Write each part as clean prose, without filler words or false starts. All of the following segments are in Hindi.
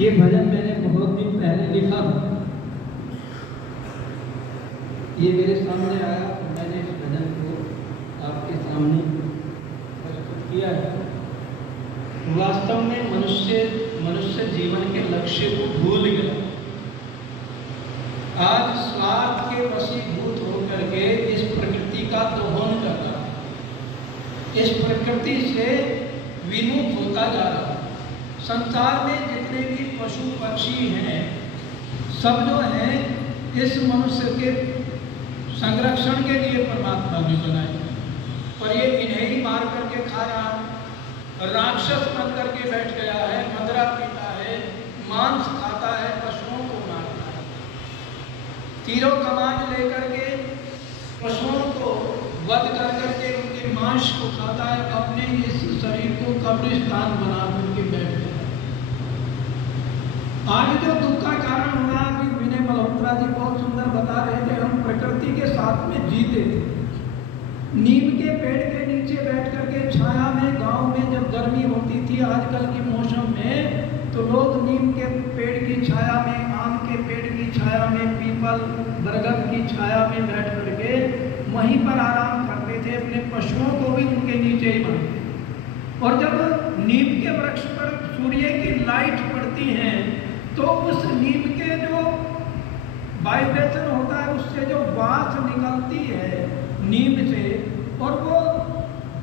ये भजन मैंने बहुत दिन पहले लिखा था, ये मेरे सामने आया तो मैंने इस भजन को आपके सामने प्रस्तुत किया है। वास्तव में मनुष्य जीवन के लक्ष्य को भूल गया। आज स्वार्थ के वशीभूत होकर के इस प्रकृति का दोहन कर रहा है, इस प्रकृति से विमुख होता जा रहा है। संसार में जितने भी पशु पक्षी हैं, सब जो हैं इस मनुष्य के संरक्षण के लिए परमात्मा ने बनाए, और ये इन्हें ही मार करके खा रहा है। राक्षस बन करके बैठ गया है, मदिरा पीता है, मांस खाता है, पशुओं को मारता है, तीरों कमान लेकर के पशुओं को वध कर करके उनके मांस को खाता है, अपने इस शरीर को कब्रिस्तान बना करके बैठ गया। आज जो दुख का कारण हो रहा है, विनय मल्होत्रा जी बहुत सुंदर बता रहे थे, हम प्रकृति के साथ में जीते थे। नीम के पेड़ के नीचे बैठ करके छाया में, गांव में जब गर्मी होती थी आजकल के मौसम में, तो लोग नीम के पेड़ की छाया में, आम के पेड़ की छाया में, पीपल बरगद की छाया में बैठ करके वहीं पर आराम करते थे, अपने पशुओं को भी उनके नीचे ही बांधते। और जब नीम के वृक्ष पर सूर्य की लाइट पड़ती है तो उस नीम के जो वाइब्रेशन होता है, उससे जो वास निकलती है नीम से, और वो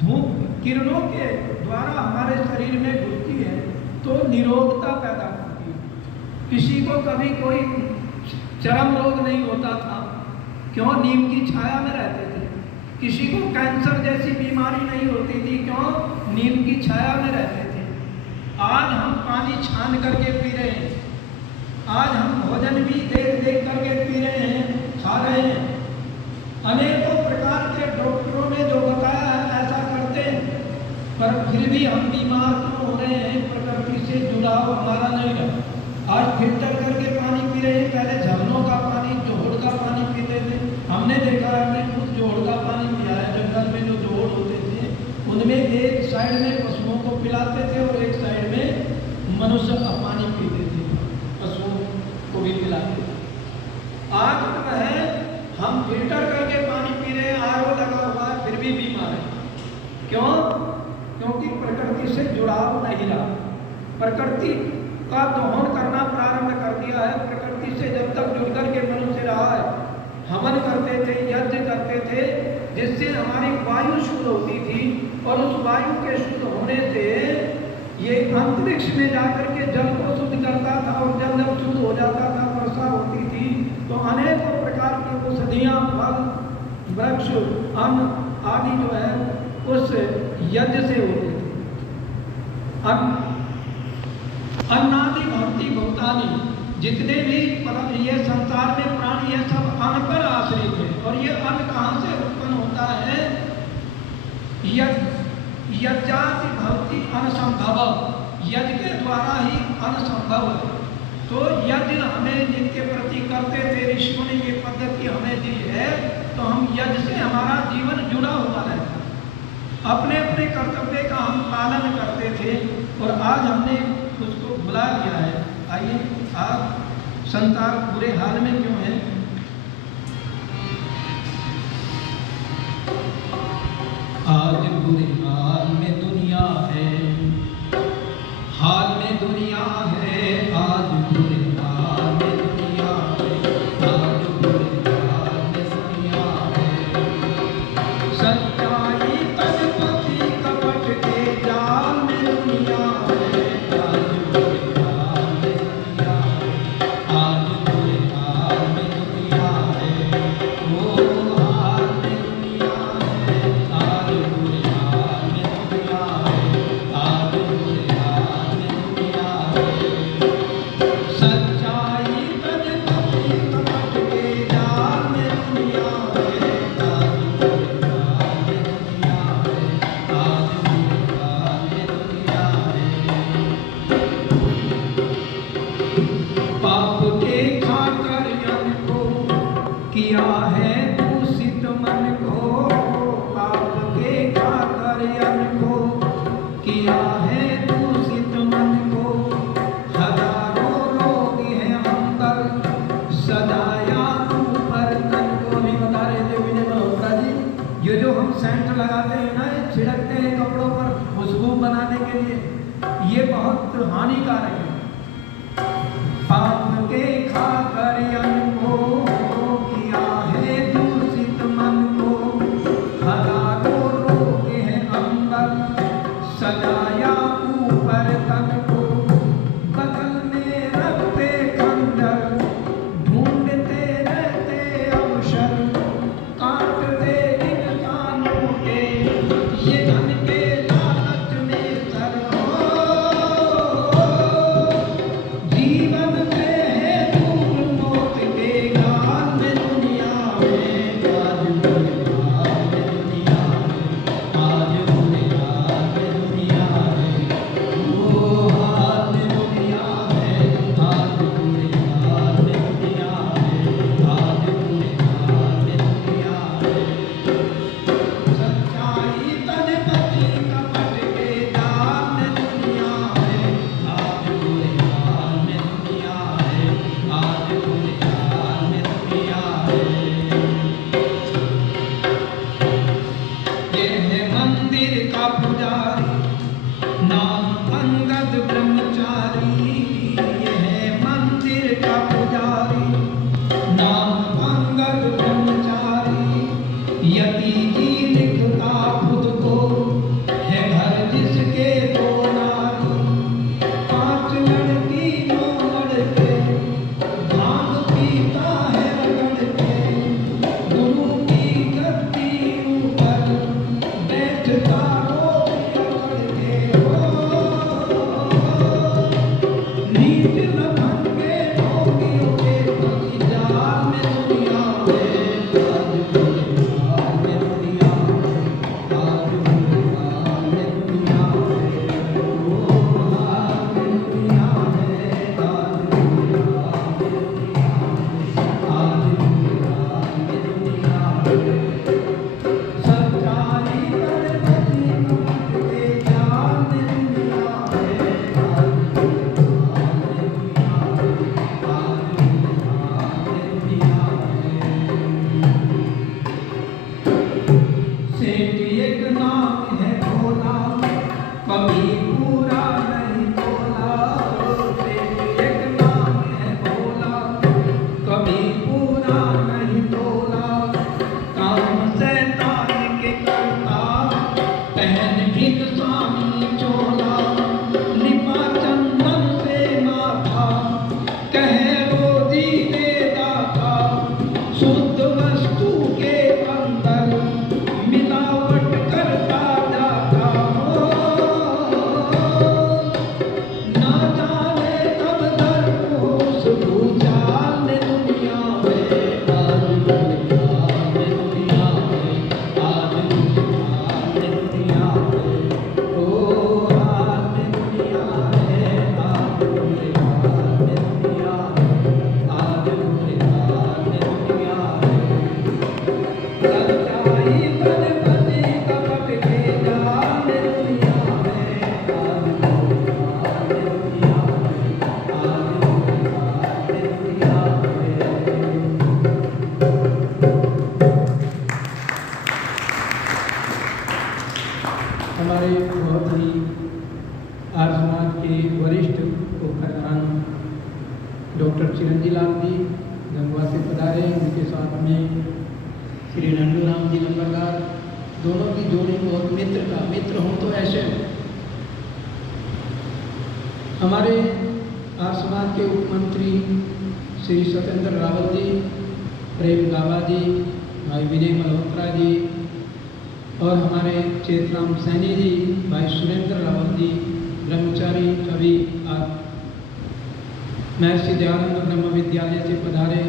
धूप किरणों के द्वारा हमारे शरीर में घुसती है तो निरोगता पैदा करती है। किसी को कभी कोई चर्म रोग नहीं होता था, क्यों? नीम की छाया में रहते थे। किसी को कैंसर जैसी बीमारी नहीं होती थी, क्यों? नीम की छाया में रहते थे। आज हम पानी छान करके पी रहे हैं, आज हम भोजन भी देख देख करके पी रहे हैं, खा रहे हैं। अनेकों प्रकार के डॉक्टरों ने जो बताया है ऐसा करते हैं, पर फिर भी हम बीमार क्यों हो रहे हैं? प्रकृति से जुड़ाव हमारा नहीं रहा। आज फिल्टर करके पानी पी रहे हैं, पहले झरनों का पानी, जोहड़ का पानी पीते थे। हमने देखा है, हमने खुद जोहड़ का पानी पिया है। जंगल में जो जोहड़ होते थे उनमें एक साइड में पशुओं को पिलाते थे और एक साइड में मनुष्य का पानी पीते थे, पशुओं को भी पिलाते थे। आज जो है हम फिल्टर करके पानी पी रहे हैं, आरओ लगा हुआ है, फिर भी बीमार है। क्यों? क्योंकि प्रकृति से जुड़ाव नहीं रहा। प्रकृति का दोहन करना प्रारंभ कर दिया है। प्रकृति से जब तक जुड़ करके मनुष्य रहा है, हवन करते थे, यज्ञ करते थे, जिससे हमारी वायु शुद्ध होती थी, और उस वायु के शुद्ध होने से ये अंतरिक्ष में जाकर के जल को शुद्ध करता था, और जल जब शुद्ध हो जाता था, वर्षा होती थी, तो अनेकों प्रकार की औषधियाँ, फल, वृक्ष, अन्न आदि जो है उस यज्ञ से होते थे। अन्नादि भक्ति भूतानि, जितने भी ये संसार में प्राणी, ये सब अन्न पर आश्रित है। और ये अन्न कहाँ से उत्पन्न होता है? यज्ञाति भक्ति अन्न संभव, यज्ञ के द्वारा ही अन्न संभव है। तो यज्ञ हमें जिनके प्रति करते थे, ऋषियों ने ये पद्धति हमें दी है, तो हम यज्ञ से हमारा जीवन जुड़ा हुआ रहता है। अपने अपने कर्तव्य का हम पालन करते थे, और आज हमने उसको भुला दिया है। आइए, आज संसार बुरे हाल में क्यों है? आज बुरे हाल में दुनिया है, हाल में दुनिया है, आज बुरे हाल में दुनिया है, आज बुरे हाल में दुनिया है। सच्चाई तजपति कपट के जाल में दुनिया है, आज बुरे हाल में दुनिया है, आज बुरे हाल में दुनिया है। ओ हाल में दुनिया है, आज बुरे हाल में दुनिया है, आज बुरे हाल में दुनिया है। सच्चाई तजपति कपट के जाल में दुनिया है, आज बुरे हाल में दुनिया है, आज बुरे हाल में दुनिया है। पाप के खाकर जन को किया है दूषित मन को, पाप के खाकर जन को किया है दूषित मन को। हजारों बहुत हानिकारक है। पाप के खाकर अन्न को किया है दूषित मन को, हजारों रोग है अंदर सजाया ऊपर तन को, बगल में रखते खंजर ढूंढते रहते अवसर, काटते इंसानों के ये धन के लालच में सर हो। जीवन से है दूर मौत के गाल में दुनिया में, आज बुरे हाल में दुनिया में, आज बुरे हाल में दुनिया में, वो हाल में दुनिया में, आज बुरे हाल में दुनिया में, आज बुरे हाल में दुनिया में। सच्चाई तनपति कपट के जाल में दुनिया है, आज बुरे हाल में दुनिया है, आज बुरे हाल में दुनिया है। ये है मंदिर का पुजारी नाम अंगद ब्रह्मचारी, ये है मंदिर का पुजारी नाम अंगद ब्रह्मचारी, यति जी लिखता खुद को है घर जिसके दो नारी, 5 लड़की 9 लड़के भांग पीता है रगड़ के, गुरु की गद्दी ऊपर बैठता रोटी रगड़ के हो। नीच लखन के रोगियों के पति जाल में दुनिया में, आज बुरे हाल में दुनिया में, आज बुरे हाल में दुनिया में, ओ हाल में दुनिया में, आज बुरे हाल में दुनिया में, आज बुरे हाल में दुनिया में। सच्चाई तनपति कपट के जाल में दुनिया में, आज बुरे हाल में दुनिया में, आज बुरे हाल में दुनिया में। सेठ एक नाम है भोला, कभी पूरा नहीं बोला, सेठ एक नाम है भोला, कभी पूरा नहीं बोला, काम शैतान के करता पहन भीख सामी चोला, लिपा चंदन से माथा कहे रोजी दे दाता, शुद्ध वस्तु के अंदर मिलावट करता जाता हो। ना जाने कब दरपोश भूचाल में दुनिया में, आज बुरे हाल में दुनिया में, आज बुरे हाल में दुनिया में, ओ हाल में दुनिया है, आज बुरे हाल में दुनिया में, आज बुरे हाल में दुनिया में। सच्चाई तनपति कपट के जाल में दुनिया में, आज बुरे हाल में दुनिया में, आज बुरे हाल में दुनिया में। हमारे बहुत ही आर्य समाज के वरिष्ठ उपप्रधान डॉक्टर चिरंजी लाल जी गंगवा से पधारे, उनके साथ में श्री नंदूराम जी नंबरदार, दोनों की जोड़ी बहुत मित्र हों तो ऐसे हो। हमारे आर्य समाज के उपमंत्री श्री सत्येंद्र रावल जी, प्रेम गाबा जी, भाई विनय मल्होत्रा जी और हमारे चेतराम सैनी जी, भाई सुरेंद्र रावल जी ब्रह्मचारी, सभी आप महर्षि दयानंद ब्रह्म विद्यालय से पधारे,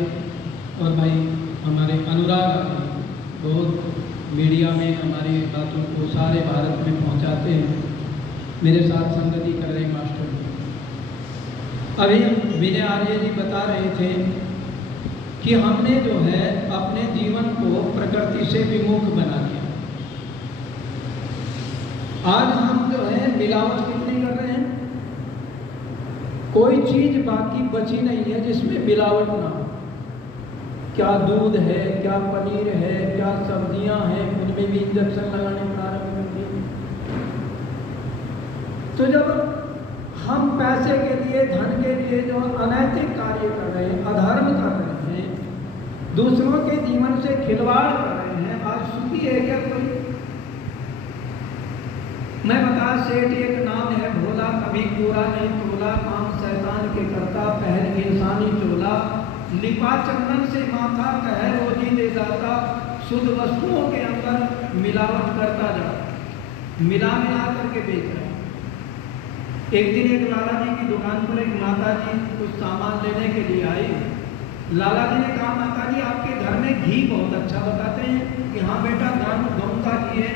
और भाई हमारे अनुराग बहुत मीडिया में हमारी बातों को सारे भारत में पहुंचाते हैं, मेरे साथ संगति कर रहे मास्टर। अभी विनय आर्य जी बता रहे थे कि हमने जो है अपने जीवन को प्रकृति से विमुख बना दिया। आज हम जो है मिलावट कितनी कर रहे हैं, कोई चीज बाकी बची नहीं है जिसमें मिलावट ना हो। क्या दूध है, क्या पनीर है, क्या सब्जियां हैं, उनमें भी इंजेक्शन लगाने प्रारंभ कर दिए। तो जब हम पैसे के लिए, धन के लिए जो अनैतिक कार्य कर रहे हैं, अधर्म कर रहे हैं, दूसरों के जीवन से खिलवाड़ कर रहे हैं, आज सुखी है क्या कोई? मैं बता, सेठ एक नाम है भोला, कभी पूरा नहीं तोला, काम शैतान के करता, पहन इंसानी चोला, लिपा चंदन से माथा, कह रोजी दे जाता, शुद्ध वस्तुओं के अंदर मिलावट करता जा, मिला करके बेच रहा। एक दिन एक लाला जी की दुकान पर एक माता जी कुछ सामान लेने के लिए आई। लाला जी ने कहा, माता जी आपके घर में घी बहुत अच्छा बताते हैं कि हाँ बेटा, गाँव का घी है,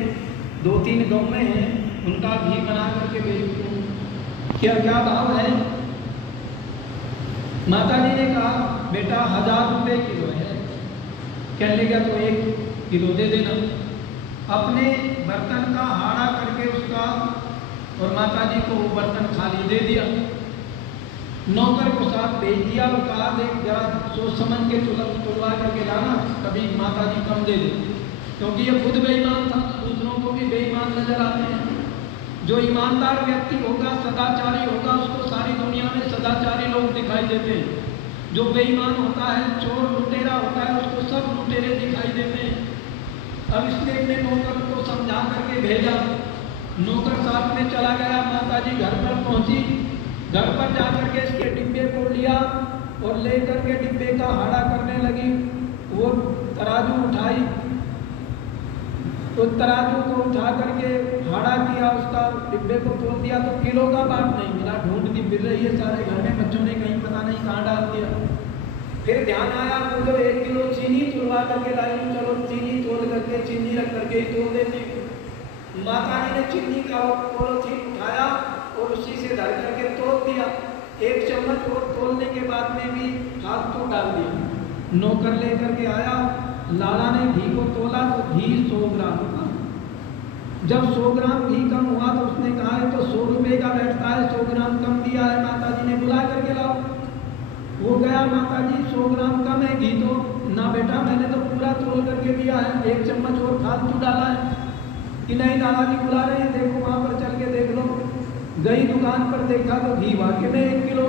2-3 गाँव में है, उनका घी बना करके बेचते हैं, क्या क्या भाव है? माता जी ने कहा, बेटा 1000 रुपये किलो है। कहने लगा तो 1 किलो दे देना। अपने बर्तन का हाड़ा करके उसका, और माता जी को वो बर्तन खाली दे दिया। नौकर को साथ भेज दिया और कहा, देख जरा सोच समझ के तुलवा करके लाना, कभी माता जी कम दे दे, क्योंकि ये खुद बेईमान था, दूसरों को भी बेईमान नजर आते हैं। जो ईमानदार व्यक्ति होगा, सदाचारी होगा, उसको सारी दुनिया में सदाचारी लोग दिखाई देते हैं। जो बेईमान होता है, चोर लुटेरा होता है, उसको सब लुटेरे दिखाई देते हैं। अब इसने अपने नौकर को समझा करके भेजा, नौकर साथ में चला गया। माता जी घर पर पहुंची, घर पर जाकर के इसके डिब्बे को लिया और लेकर के डिब्बे का हाड़ा करने लगी। वो तराजू उठाई, तो तराजू को उठा करके हाड़ा किया, उसका डिब्बे को तोल दिया, तो किलो का बाट नहीं मिला। ढूंढती फिर रही है सारे घर में, बच्चों ने कहीं पता नहीं कहाँ डाल दिया। फिर ध्यान आया, बोलो 1 किलो चीनी तुलवा करके लाई, चलो चीनी तोल करके, चीनी रख करके ही तोल देती। माता जी ने चीनी का पॉलीथीन उठाया और उसी से धर करके तोल दिया। 1 चम्मच और तोलने के बाद में भी हाथ तो डाल दिया। नौकर लेकर के आया, लाला ने घी को तोला तो घी 100 ग्राम था। जब 100 ग्राम घी कम हुआ तो उसने कहा, है तो 100 रुपये का बैठता है, 100 ग्राम कम दिया है। माता जी ने बुला करके लाओ। वो गया, माता जी 100 ग्राम कम है घी तो। ना बेटा, मैंने तो पूरा तोल करके दिया है, 1 चम्मच और फालतू डाला है। कि नहीं, दादाजी बुला रहे हैं, देखो वहाँ पर चल के देख लो। गई दुकान पर, देखा तो घी वाकई में 1 किलो,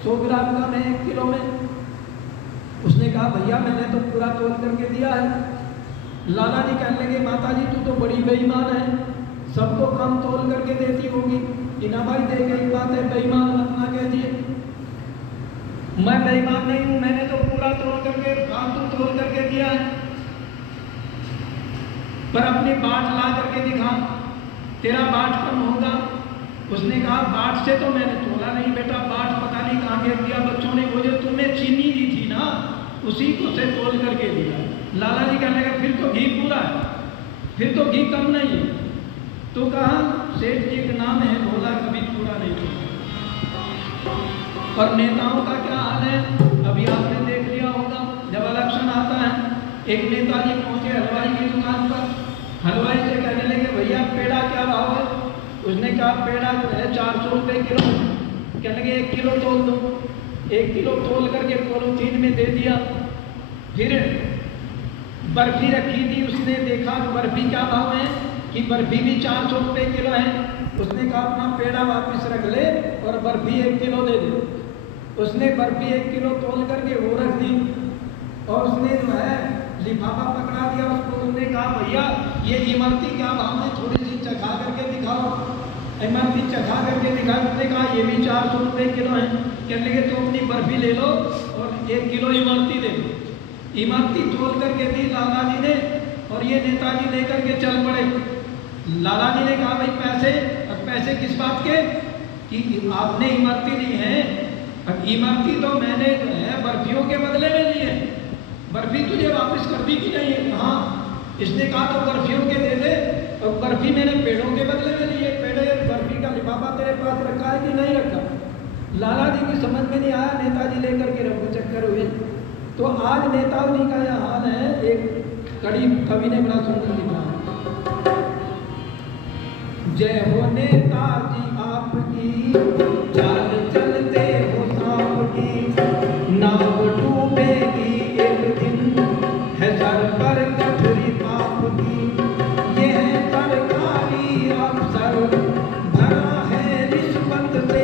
100 ग्राम कम है 1 किलो में। उसने कहा, भैया मैंने तो पूरा तोल करके दिया है। लाला जी कहने लगे, माता जी तू तो बड़ी बेईमान है, सबको कम तोल करके देती होगी। कि ना भाई, देख एक बात है, बेईमान मत ना कहिए। मैं बेईमान नहीं हूँ, मैंने तो पूरा तोल करके, फालतू तोल करके दिया है। पर अपनी बाट ला करके दिखा, तेरा बाट कम होगा। उसने कहा, बाट से तो मैंने तोला नहीं बेटा, बाट पता नहीं कहाँ गिर दिया बच्चों ने, वो जो तुमने चीनी दी थी ना, उसी को से तोल करके दिया। लाला जी कहने लगे, फिर तो घी पूरा है, फिर तो घी कम नहीं है। तो कहा, सेठ जी का नाम है भोला, कभी पूरा नहीं होता। और नेताओं का क्या हाल है, अभी आपने देख लिया होगा, जब इलेक्शन आता है, एक नेताजी पहुंचे हलवाई की दुकान पर। हलवाई से कहने लगे, भैया पेड़ा क्या भाव है? उसने कहा, पेड़ा जो है 400 रुपये किलो। कहने लगे 1 किलो तोल दो। 1 किलो तोल करके पॉलीथीन में दे दिया। फिर बर्फी रखी थी, उसने देखा बर्फी क्या भाव है, कि बर्फी भी 400 रुपये किलो है। उसने कहा, अपना पेड़ा वापस रख ले और बर्फी 1 किलो दे दे। उसने बर्फी 1 किलो तोल करके वो रख दी, और उसने जो है लिफाफा पकड़ा दिया उसको। उसने कहा, भैया ये इमरती क्या भाव है, थोड़ी सी चखा करके दिखाओ। इमरती चखा करके दिखा। उसने कहा, ये भी 400 रुपये किलो है। कहने लगे, तो अपनी बर्फी ले लो और 1 किलो इमरती दे दो। इमरती तोल करके दी लाला जी ने, और ये नेताजी लेकर के चल पड़े। लाला जी ने कहा, भाई पैसे? अब पैसे किस बात के, कि आपने इमरती ली है। अब इमरती तो मैंने जो है बर्फियों के बदले में ली है, बर्फी तुझे वापस कर दी कि नहीं है? हाँ। इसने कहा, तो बर्फियों के दे दे। और बर्फी मैंने पेड़ों के बदले में ली है, पेड़े बर्फी का लिफाफा तेरे पास रखा है कि नहीं रखा? लाला जी की समझ में नहीं आया, नेताजी लेकर के रघु चक्कर हुए। तो आज नेताजी का यह हाल है। एक कड़ी कवि ने बड़ा सुंदर लिखा, जय हो नेताजी आपकी, चाल चलते हो सांप की, नाव डूबेगी एक दिन, है सर पर कठोरी पाप की। ये है सरकारी अफसर, भरा है रिश्वत से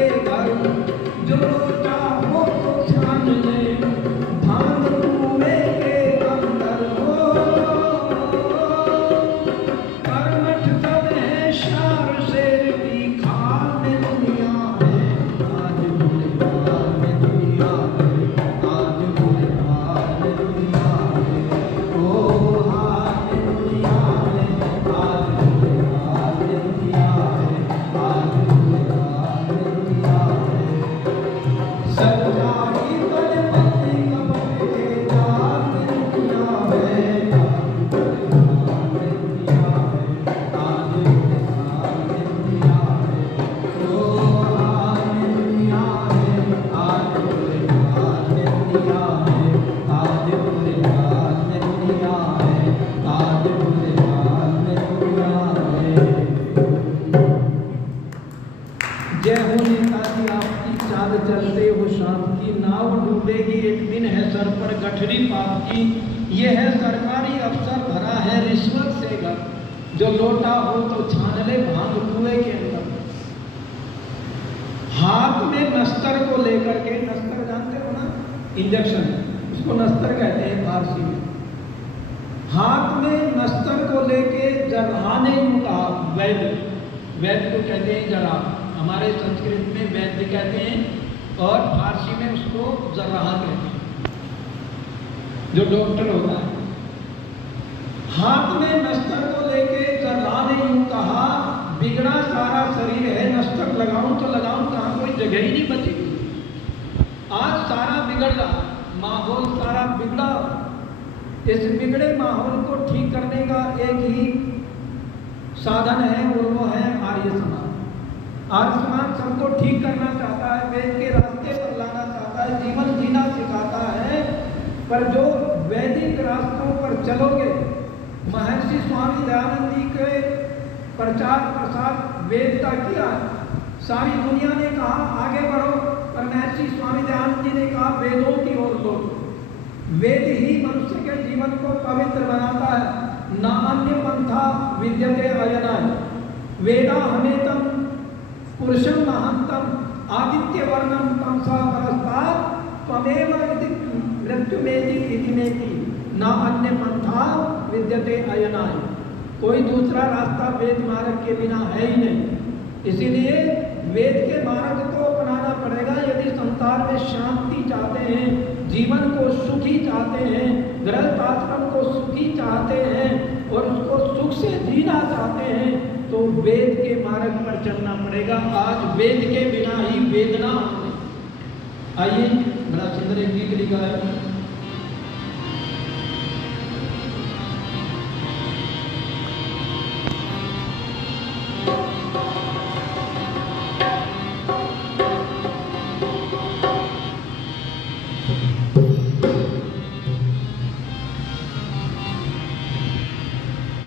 आपकी, ये है सरकारी अफसर भरा है रिश्वत से घर, जो लोटा हो तो छान ले भांग कुएं के अंदर। हाथ में नस्तर को लेकर के, नस्तर जानते हो ना, इंजेक्शन, उसको नस्तर कहते हैं फारसी में। हाथ में नस्तर को लेके जर्राह ने यूं कहा, वैद्य, वैद्य को कहते हैं जर्राह, हमारे संस्कृत में वैद्य कहते हैं और फारसी में उसको जर्राह कहते हैं, जो डॉक्टर होता है। हाथ में नस्तर को लेके जर्राह ने यूं कहा, बिगड़ा सारा शरीर है, नस्तर लगाऊं तो लगाऊं कहाँ, कोई जगह ही नहीं बची। आज सारा बिगड़ रहा, माहौल सारा बिगड़ा। इस बिगड़े माहौल को ठीक करने का एक ही साधन है और वो है आर्य समाज। आर्य समाज सबको ठीक करना चाहता है, वेद के रास्ते पर लाना चाहता है, जीवन जीना सिखाता है। पर जो वैदिक रास्तों पर चलोगे, महर्षि स्वामी दयानंद जी के प्रचार प्रसार वेद का किया, सारी दुनिया ने कहा आगे बढ़ो, पर महर्षि स्वामी दयानंद जी ने कहा वेदों की ओर लो। वेद ही मनुष्य के जीवन को पवित्र बनाता है। न अन्य पंथा विद्यते अयनाय, वेदा हमेतम पुरुषम महंतम आदित्य वर्णम तमसा परस्तात् त्वमेव मृत्युमेति इति मेति, न अन्य पंथा विद्यते अयनाय। कोई दूसरा रास्ता वेद मार्ग के बिना है ही नहीं। इसीलिए वेद के मार्ग को अपनाना पड़ेगा यदि संसार में शांति चाहते हैं, जीवन को सुखी चाहते हैं, गृहस्थ आश्रम को सुखी चाहते हैं और उसको सुख से जीना चाहते हैं, तो वेद के मार्ग पर चलना पड़ेगा। आज वेद के बिना ही वेदना। आइए, बड़ा सुंदर एक गीत लिखा है।